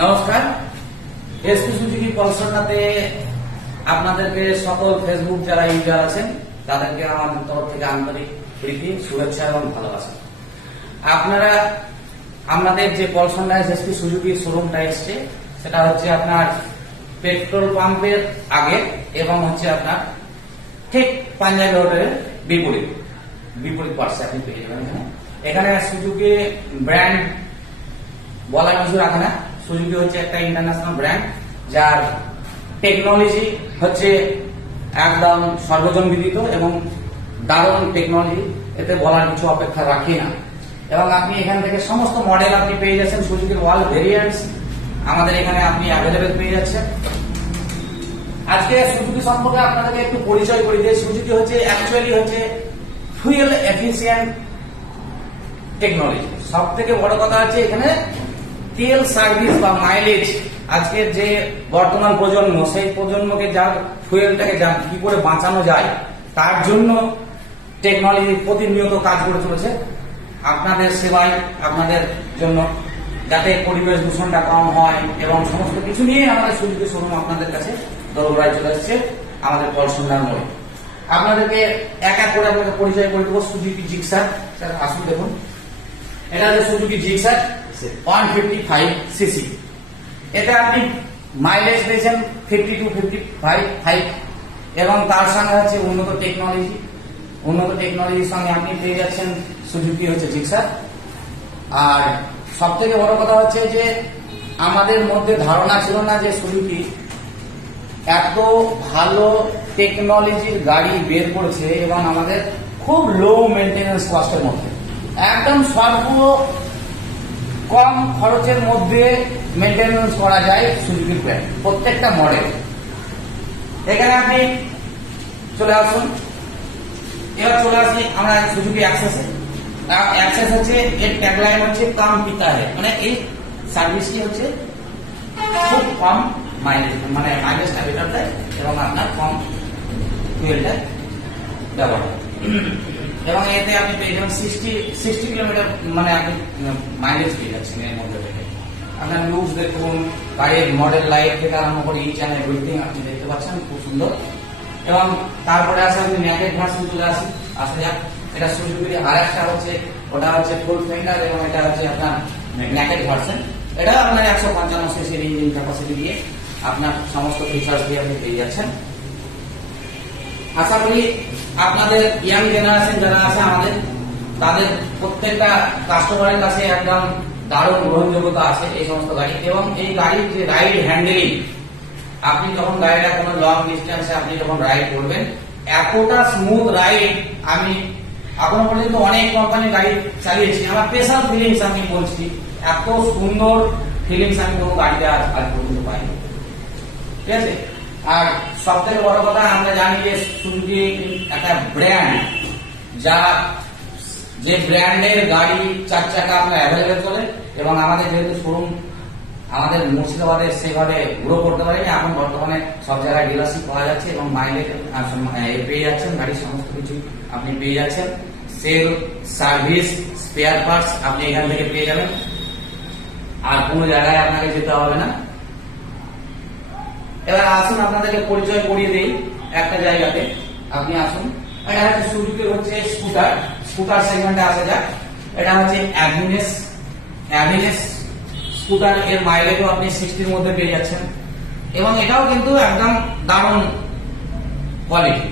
নমস্কার। SP Suzuki আপনাদেরকে সকল ফেসবুক যারা ইউজার আছেন, তাদেরকে আমাদের তরফ থেকে আন্তরিক প্রীতি, শুভেচ্ছা এবং ভালোবাসা। আপনারা, আমাদের যে এসপি সুজুকি শোরুমটা এসছে, সেটা হচ্ছে আপনার পেট্রোল পাম্পের আগে এবং হচ্ছে আপনার ঠিক পাঞ্জাবি রোডের বিপরীত। বিপরীত পার্শ্বে আপনি পেয়ে যাবেন এখানে সুজুকি ব্র্যান্ড বলার কিছু রাখে না। সুজুকি হচ্ছে একটা ইন্টারন্যাশনাল ব্র্যান্ড যার টেকনোলজি হচ্ছে একদম সর্বজন বিদিত এবং দারুণ টেকনোলজি এতে বলার কিছু অপেক্ষা রাখি না। এবং আপনি এখান থেকে সমস্ত মডেল আপনি পেয়ে যাচ্ছেন সুজুকির ওয়াল ভেরিয়েন্টস আমাদের এখানে আপনি অ্যাভেলেবেল পেয়ে যাচ্ছেন। আজকে সুজুকি সম্পর্কে আপনাদেরকে একটু পরিচয় করে দিয়ে সুজুকি হচ্ছে অ্যাকচুয়ালি হচ্ছে ফুয়েল এফিসিয়েন্ট টেকনোলজি সব থেকে বড় কথা হচ্ছে এখানে তেল সার্ভিস বা মাইলেজ আজকের যে বর্তমান প্রজন্ম, সেই প্রজন্মকে যা ফুয়েলটাকে যা কি করে বাঁচানো যায়, তার জন্য টেকনোলজি প্রতিনিয়ত কাজ করে চলেছে। আপনাদের সেবায়, আপনাদের জন্য যাতে পরিবেশ দূষণটা কম হয় এবং সমস্ত কিছু নিয়ে আমাদের সুযোগ শোরুম আপনাদের কাছে দরবারায় চলে এসেছে আমাদের পড়াশোনার মোড়ে। আপনাদেরকে এক এক করে আপনাকে পরিচয় করে দেবো। সুজুকি জিক্সার স্যার, আসুন দেখুন। এটা হচ্ছে Suzuki Gixxer one fifty five CC এটা আপনি মাইলেজ পেয়েছেন fifty two fifty five five এবং তার সঙ্গে হচ্ছে উন্নত টেকনোলজি উন্নত টেকনোলজির সঙ্গে আপনি পেয়ে যাচ্ছেন সুজুকি হচ্ছে জিক্সার আর সব থেকে বড় কথা হচ্ছে যে আমাদের মধ্যে ধারণা ছিল না যে সুজুকি এত ভালো টেকনোলজির গাড়ি বের করেছে এবং আমাদের খুব লো মেনটেন্যান্স কস্টের মধ্যে। একদম স্বল্প কম খরচের মধ্যে মেনটেন্যান্স করা যায় সুজুকির ব্র্যান্ড প্রত্যেকটা মডেল এখানে আপনি চলে আসুন। এবার চলে আসি আমরা সুজুকি অ্যাক্সেসে অ্যাক্সেস হচ্ছে, এর ট্যাগলাইন হচ্ছে, কাম পিতা হে। মানে এই সার্ভিসটি হচ্ছে খুব কম মাইলেজ মানে মাইলেজটা বেটার দেয় এবং আপনার কম ফুয়েলটা ব্যবহার। এবং এতে আপনি পেয়ে যাবেন সিক্সটি সিক্সটি কিলোমিটার মানে আপনি মাইলেজ পেয়ে যাচ্ছেন এর মধ্যে থেকে। আপনার লুকস দেখুন গাড়ির মডেল লাইট থেকে আরম্ভ করে ইচ অ্যান্ড এভরিথিং আপনি দেখতে পাচ্ছেন, খুব সুন্দর। এবং তারপরে আসে আপনি ন্যাকেট ভার্সন চলে আসি। আসা যাক, এটা সুজুকির আর একটা হচ্ছে, ওটা হচ্ছে ফুল ফিঙ্গার এবং এটা হচ্ছে আপনার ন্যাকেট ভার্সন এটা আপনার একশো পঞ্চান্ন সিসির ইঞ্জিন ক্যাপাসিটি দিয়ে আপনার সমস্ত ফিচার্স দিয়ে আপনি পেয়ে যাচ্ছেন। আশা করি আপনাদের ইয়াং জেনারেশন যারা আছে আমাদের, তাদের প্রত্যেকটা কাস্টমারের কাছে একদম দারুণ গ্রহণযোগ্যতা আছে এই সমস্ত গাড়ি। এবং এই গাড়ির যে রাইড হ্যান্ডেলিং আপনি যখন গাড়িটা কোনো লং ডিস্টেন্সে আপনি যখন রাইড করবেন, এতটা স্মুথ রাইড আমি এখনও পর্যন্ত অনেক কোম্পানি গাড়ি চালিয়েছি। আমার স্পেশাল ফিলিংস আমি বলছি, এত সুন্দর ফিলিংস আমি কোনো গাড়িতে আজ আজ পর্যন্ত পাইনি। ঠিক আছে? আর সব থেকে বড় কথা, আমরা জানি যে সুজুকি একটা ব্র্যান্ড যা যে ব্র্যান্ডের গাড়ি চার চাকা আপনার অ্যাভেলেবেল চলে এবং আমাদের যেহেতু শোরুম আমাদের মুর্শিদাবাদে সেভাবে গ্রো করতে পারেনি, এখন বর্তমানে সব জায়গায় ডিলারশিপ পাওয়া যাচ্ছে এবং মাইলেজ পেয়ে যাচ্ছেন, গাড়ির সমস্ত কিছু আপনি পেয়ে যাচ্ছেন। সেল সার্ভিস স্পেয়ার পার্টস আপনি এখান থেকে পেয়ে যাবেন। আর কোনো জায়গায় আপনাকে যেতে হবে না। এবার আসুন, আপনাদেরকে পরিচয় করিয়ে দেই একটা জায়গাতে। আপনি আসুন। এটা হচ্ছে সুজুকি হচ্ছে স্কুটার। স্কুটার সেগমেন্টে আসা যাক। এটা হচ্ছে অ্যাভিনেস। অ্যাভিনেস স্কুটার, এর মাইলেজও আপনি সিক্সটির মধ্যে পেয়ে যাচ্ছেন। এবং এটাও কিন্তু একদম দারুণ কোয়ালিটি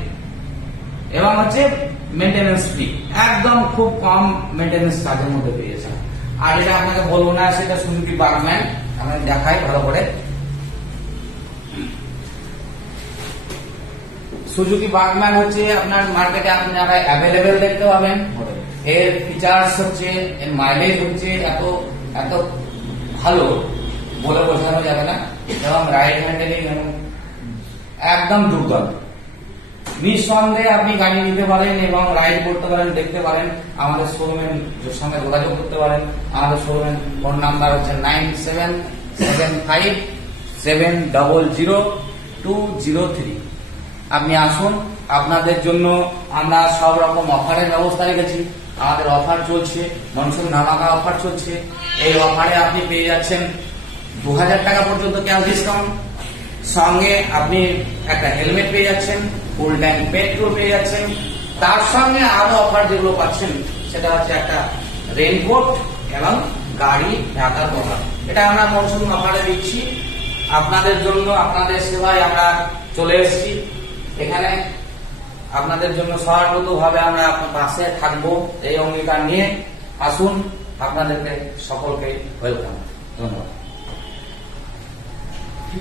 এবং হচ্ছে মেনটেনেন্স ফ্রি একদম খুব কম মেনটেনেন্স চার্জের মধ্যে পেয়ে যাচ্ছেন। আর এটা আপনাকে বলব না, সেটা সুজুকি বার্গম্যান। আমি দেখাই ভালো করে। সুজুকি বার্গম্যান হচ্ছে আপনার মার্কেটে আপনারা অ্যাভেলেবেল দেখতে পাবেন। এর ফিচার্স হচ্ছে, এর মাইলেজ হচ্ছে এত এত ভালো বলে বোঝানো যাবে না। এবং রাইড হ্যান্ডেলিং এবং একদম দুর্দান্ত নিঃসন্দেহে আপনি গাড়ি নিতে পারেন এবং রাইড করতে পারেন, দেখতে পারেন। আমাদের শোরুমের সঙ্গে যোগাযোগ করতে পারেন। আমাদের শোরুমের ফোন নাম্বার হচ্ছে nine seven seven five seven double zero two zero three আপনি আসুন, আপনাদের জন্য আমরা সব রকম অফারের ব্যবস্থা রেখেছি। আমাদের অফার চলছে মনসুন নামাকা অফার চলছে। এই অফারে আপনি পেয়ে যাচ্ছেন দু হাজার টাকা পর্যন্ত ক্যাশ ডিসকাউন্ট সঙ্গে আপনি একটা হেলমেট পেয়ে যাচ্ছেন ফুল ট্যাঙ্ক পেট্রোল পেয়ে যাচ্ছেন। তার সঙ্গে আরও অফার যেগুলো পাচ্ছেন, সেটা হচ্ছে একটা রেনকোট এবং গাড়ি ঢাকার কভার এটা আমরা মনসুন অফারে দিচ্ছি। আপনাদের জন্য, আপনাদের সেবায় আমরা চলে এসেছি। এখানে আপনাদের জন্য সহানুভূত ভাবে আমরা আপনার পাশে থাকব। এই অঙ্গীকার নিয়ে আসুন। আপনাদেরকে সকলকে ওয়েলকাম ধন্যবাদ।